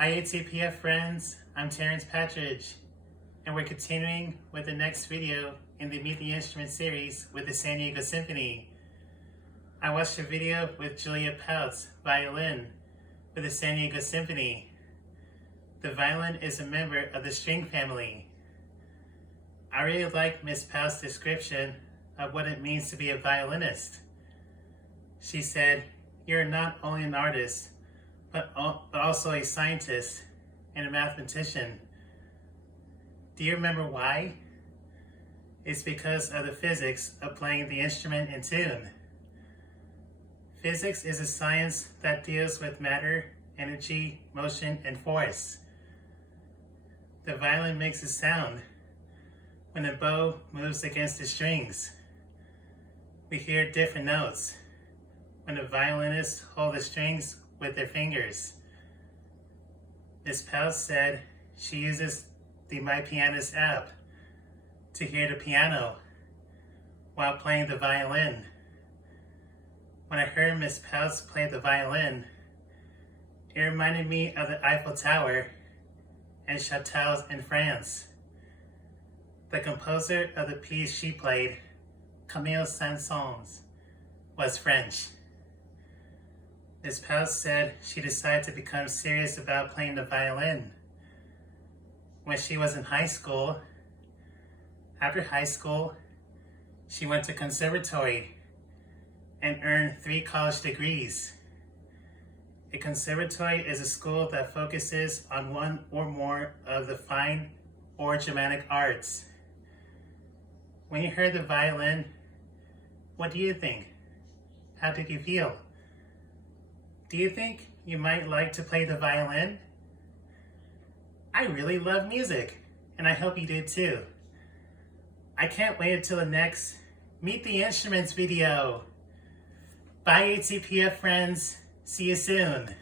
Hi ATPF friends, I'm Terrence Patridge, and we're continuing with the next video in the Meet the Instrument series with the San Diego Symphony. I watched a video with Julia Pout's Violin with the San Diego Symphony. The violin is a member of the string family. I really like Miss Pout's description of what it means to be a violinist. She said, "You're not only an artist, but also a scientist and a mathematician." Do you remember why? It's because of the physics of playing the instrument in tune. Physics is a science that deals with matter, energy, motion, and force. The violin makes a sound when the bow moves against the strings. We hear different notes when the violinists hold the strings with their fingers. Ms. Pout said she uses the My Pianist app to hear the piano while playing the violin. When I heard Ms. Pout play the violin, it reminded me of the Eiffel Tower and chateaux in France. The composer of the piece she played, Camille Saint-Saëns, was French. Ms. Pout said she decided to become serious about playing the violin when she was in high school. After high school, she went to conservatory and earned 3 college degrees. A conservatory is a school that focuses on one or more of the fine or dramatic arts. When you heard the violin, what do you think? How did you feel? Do you think you might like to play the violin? I really love music, and I hope you did too. I can't wait until the next Meet the Instruments video. Bye ATPF friends, see you soon.